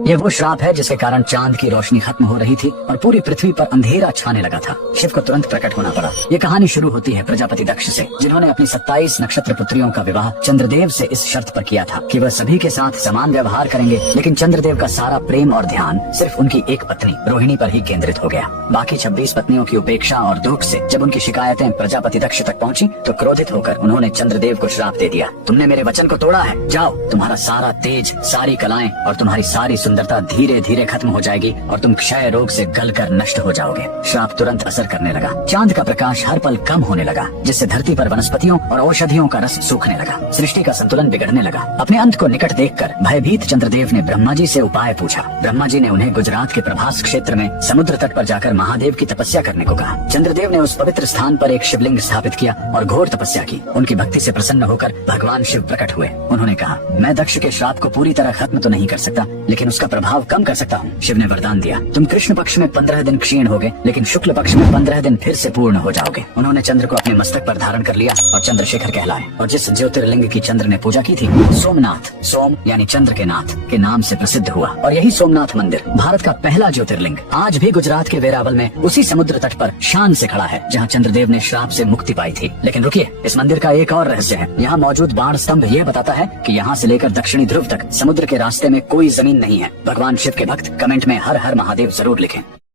ये वो श्राप है जिसके कारण चांद की रोशनी खत्म हो रही थी और पूरी पृथ्वी पर अंधेरा छाने लगा था। शिव को तुरंत प्रकट होना पड़ा। ये कहानी शुरू होती है प्रजापति दक्ष से, जिन्होंने अपनी 27 नक्षत्र पुत्रियों का विवाह चंद्रदेव से इस शर्त पर किया था कि वह सभी के साथ समान व्यवहार करेंगे, लेकिन चंद्रदेव का सारा प्रेम और ध्यान सिर्फ उनकी एक पत्नी रोहिणी पर ही केंद्रित हो गया। बाकी 26 पत्नियों की उपेक्षा और दुख से जब उनकी शिकायतें प्रजापति दक्ष तक पहुँची तो क्रोधित होकर उन्होंने चंद्रदेव को श्राप दे दिया। तुमने मेरे वचन को तोड़ा है, जाओ, तुम्हारा सारा तेज, सारी कलाएं और तुम्हारी सारी सुंदरता धीरे धीरे खत्म हो जाएगी और तुम क्षय रोग से गलकर नष्ट हो जाओगे। श्राप तुरंत असर करने लगा। चांद का प्रकाश हर पल कम होने लगा, जिससे धरती पर वनस्पतियों और औषधियों का रस सूखने लगा। सृष्टि का संतुलन बिगड़ने लगा। अपने अंत को निकट देखकर भयभीत चंद्रदेव ने ब्रह्मा जी से उपाय पूछा। ब्रह्मा जी ने उन्हें गुजरात के प्रभास क्षेत्र में समुद्र तट पर जाकर महादेव की तपस्या करने को कहा। चंद्रदेव ने उस पवित्र स्थान पर एक शिवलिंग स्थापित किया और घोर तपस्या की। उनकी भक्ति से प्रसन्न होकर भगवान शिव प्रकट हुए। उन्होंने कहा, मैं दक्ष के श्राप को पूरी तरह खत्म तो नहीं कर सकता, लेकिन उसका प्रभाव कम कर सकता हूँ। शिव ने वरदान दिया, तुम कृष्ण पक्ष में 15 दिन क्षीण होगे, लेकिन शुक्ल पक्ष में 15 दिन फिर से पूर्ण हो जाओगे। उन्होंने चंद्र को अपने मस्तक पर धारण कर लिया और चंद्रशेखर कहलाए। और जिस ज्योतिर्लिंग की चंद्र ने पूजा की थी, सोमनाथ, सोम यानी चंद्र के नाथ के नाम से प्रसिद्ध हुआ। और यही सोमनाथ मंदिर भारत का पहला ज्योतिर्लिंग आज भी गुजरात के वेरावल में उसी समुद्र तट पर शान से खड़ा है, जहाँ चंद्रदेव ने श्राप से मुक्ति पाई थी। लेकिन रुकिए, इस मंदिर का एक और रहस्य है। यहाँ मौजूद बाण स्तंभ ये बताता है कि यहाँ से लेकर दक्षिणी ध्रुव तक समुद्र के रास्ते में कोई जमीन नहीं है। भगवान शिव के भक्त कमेंट में हर हर महादेव जरूर लिखें।